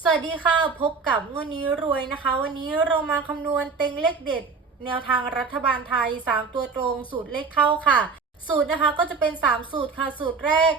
สวัสดีค่ะ พบกับงวดนี้รวยนะคะ วันนี้เรามาคำนวณเต็งเลขเด็ด แนวทางรัฐบาลไทย 3 ตัวตรงสูตรเลขเข้าค่ะ สูตรนะคะก็จะเป็น 3 สูตรค่ะ สูตรแรก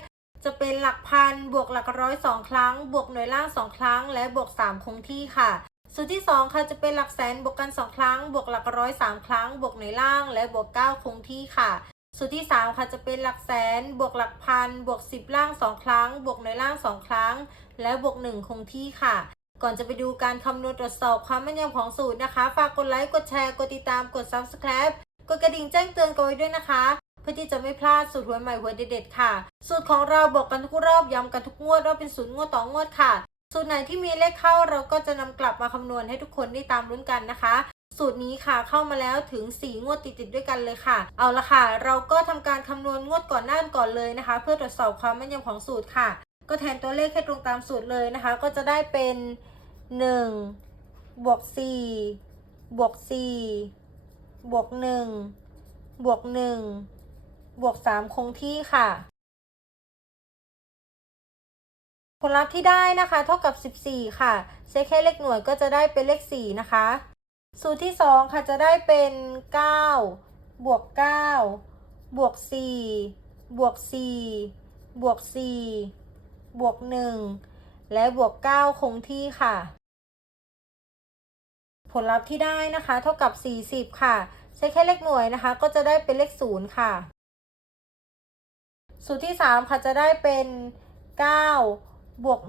จะเป็นหลักพันบวกหลักร้อยสองครั้ง บวกหน่วยล่าง2ครั้ง และบวก 3 คงที่ค่ะ สูตรที่ 2 ค่ะจะเป็นหลักแสนบวกกัน 2 ครั้ง บวกหลักร้อยสามครั้ง บวกหน่วยล่าง และบวก 9 คงที่ค่ะ สูตรที่ 3 ค่ะจะเป็นหลักแสนบวกหลักพันบวก 10 ล่าง 2 ครั้ง บวกหน่วยล่าง 2 ครั้ง และบวก 1 คงที่ค่ะ ก่อนจะไปดูการคำนวณตรวจสอบความแม่นยำของสูตรนะคะ ฝากกดไลค์ กดแชร์ กดติดตาม กด subscribe กดกระดิ่งแจ้งเตือนกันไว้ด้วยนะคะ เพื่อที่จะไม่พลาดสูตรหวยใหม่หวยเด็ดๆค่ะ สูตรของเราบอกกันทุกรอบย้ำกันทุกงวดว่าเป็นสูตรงวดต่องวดค่ะ สูตรไหนที่มีเลขเข้าเราก็จะนำกลับมาคำนวณให้ทุกคนได้ตามลุ้นกันนะคะ สูตรนี้ค่ะเข้ามาแล้วถึง 4 งวดติดๆด้วยกันเลยค่ะ เอาละค่ะ เราก็ทำการคำนวณงวดก่อนหน้าก่อนเลยนะคะ เพื่อตรวจสอบความแม่นยำของสูตรค่ะ ก็แทนตัวเลขให้ตรงตามสูตรเลยนะคะ ก็จะได้เป็น1บวก4บวก4บวก1บวก1บวก3คงที่ค่ะผลลัพธ์ที่ได้นะคะ เท่ากับ 14 ค่ะใช้แค่เลขหน่วยก็จะได้เป็นเลข 4 นะคะ สูตรที่ 2 ค่ะจะได้เป็น 9 บวก 9 บวก 4 บวก 4 บวก 4 บวก 1 และบวก 9 คงที่ค่ะ ผลลัพธ์ที่ได้นะคะเท่ากับ 40 ค่ะ ใช้แค่เลขหน่วยนะคะ ก็จะได้เป็นเลข 0 ค่ะ สูตรที่ 3 ค่ะจะได้เป็น 9 บวก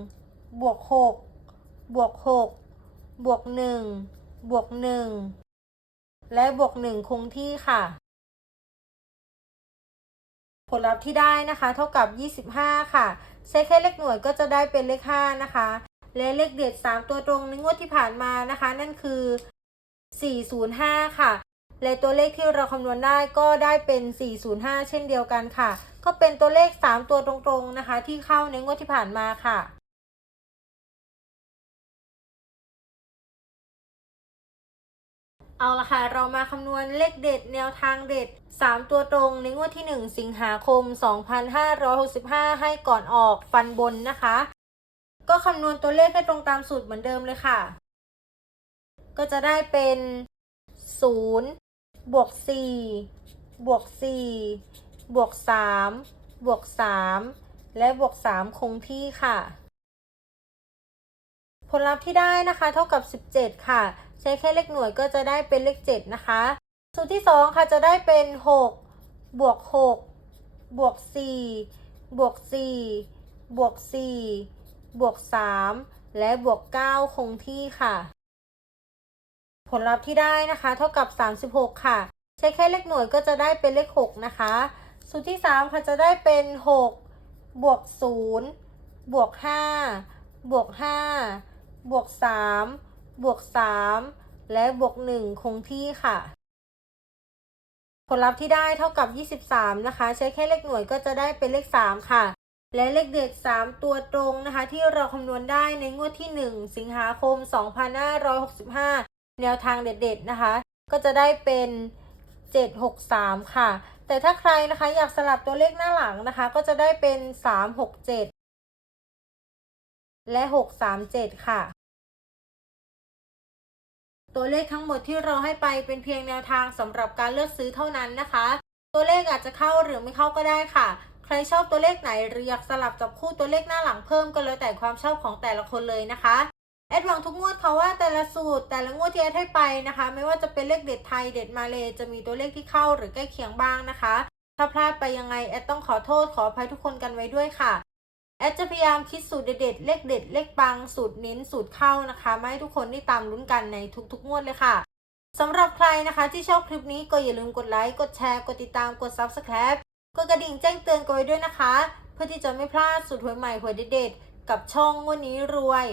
1 บวก 6 บวก 6 บวก 1 บวก1และบวก1คงที่ค่ะ ผลลัพธ์ที่ได้นะคะ เท่ากับ 25 ค่ะ ใช้แค่เลขหน่วยก็จะได้เป็นเลข 5 นะคะ และเลขเด็ด 3 ตัวตรงในงวดที่ผ่านมานะคะ นั่นคือ 405 ค่ะ และตัวเลขที่เราคำนวณได้ก็ได้เป็น 405 เช่นเดียวกันค่ะ ก็เป็นตัวเลข 3 ตัวตรงๆนะคะ ที่เข้าในงวดที่ผ่านมาค่ะ เอาละค่ะ เรามาคำนวณเลขเด็ดแนวทางเด็ด 3 ตัวตรงในงวดที่ 1 สิงหาคม 2565 ให้ก่อนออกฟันบนนะคะ ก็คำนวณตัวเลขให้ตรงตามสูตรเหมือนเดิมเลยค่ะ ก็จะได้เป็น 0 บวก 4 บวก 4 บวก 3 บวก 3 และบวก 3 คงที่ค่ะ ผลลัพธ์ที่ได้นะคะ เท่ากับ 17 ค่ะ ใช้แค่เลขหน่วยก็จะได้เป็นเลข 7 นะคะ สูตรที่ 2 ค่ะจะได้เป็น 6 บวก 6 บวก 4 บวก 4 บวก 4 บวก 3 และบวก 9 คงที่ค่ะ ผลลัพธ์ที่ได้นะคะ เท่ากับ 36 ค่ะ ใช้แค่เลขหน่วยก็จะได้เป็นเลข 6 นะคะ สูตรที่ 3 ค่ะจะได้เป็น 6 บวก 0 บวก 5 บวก 5 บวก 3 บวก 3 และบวก 1 คงที่ค่ะ ผลลัพธ์ที่ได้เท่ากับ 23 นะคะ ใช้แค่เลขหน่วยก็จะได้เป็นเลข 3 ค่ะ และเลขเด็ด 3 ตัวตรงนะคะ ที่เราคำนวณได้ในงวดที่ 1 สิงหาคม 2565 แนวทางเด็ดๆนะคะ ก็จะได้เป็น 763 ค่ะ แต่ถ้าใครนะคะอยากสลับตัวเลขหน้าหลังนะคะ ก็จะได้เป็น 367 และ 637 ค่ะ ตัวเลขทั้งหมดที่เราให้ไปเป็นเพียงแนวทางสำหรับการเลือกซื้อเท่านั้นนะคะ ตัวเลขอาจจะเข้าหรือไม่เข้าก็ได้ค่ะ ใครชอบตัวเลขไหนหรืออยากสลับจับคู่ตัวเลขหน้าหลังเพิ่มก็แล้วแต่ความชอบของแต่ละคนเลยนะคะแอดหวังทุกงวดค่ะว่าแต่ละสูตรแต่ละงวดที่แอดให้ไปนะคะ ไม่ว่าจะเป็นเลขเด็ดไทยเด็ดมาเลยจะมีตัวเลขที่เข้าหรือใกล้เคียงบ้างนะคะ ถ้าพลาดไปยังไงแอดต้องขอโทษขออภัยทุกคนกันไว้ด้วยค่ะ แอดจะพยายามคิดสูตรเด็ดๆ เลขเด็ด เลขปัง สูตรเน้น สูตรเข้านะคะ มาให้ทุกคนได้ตามลุ้นกันในทุกๆ งวดเลยค่ะ สำหรับใครนะคะที่ชอบคลิปนี้ก็อย่าลืมกดไลค์ กดแชร์ กดติดตาม กด subscribe กดกระดิ่งแจ้งเตือนกันไว้ด้วยนะคะ เพื่อที่จะไม่พลาดสูตรหวยใหม่หวยเด็ดๆ กับช่องงวดนี้รวย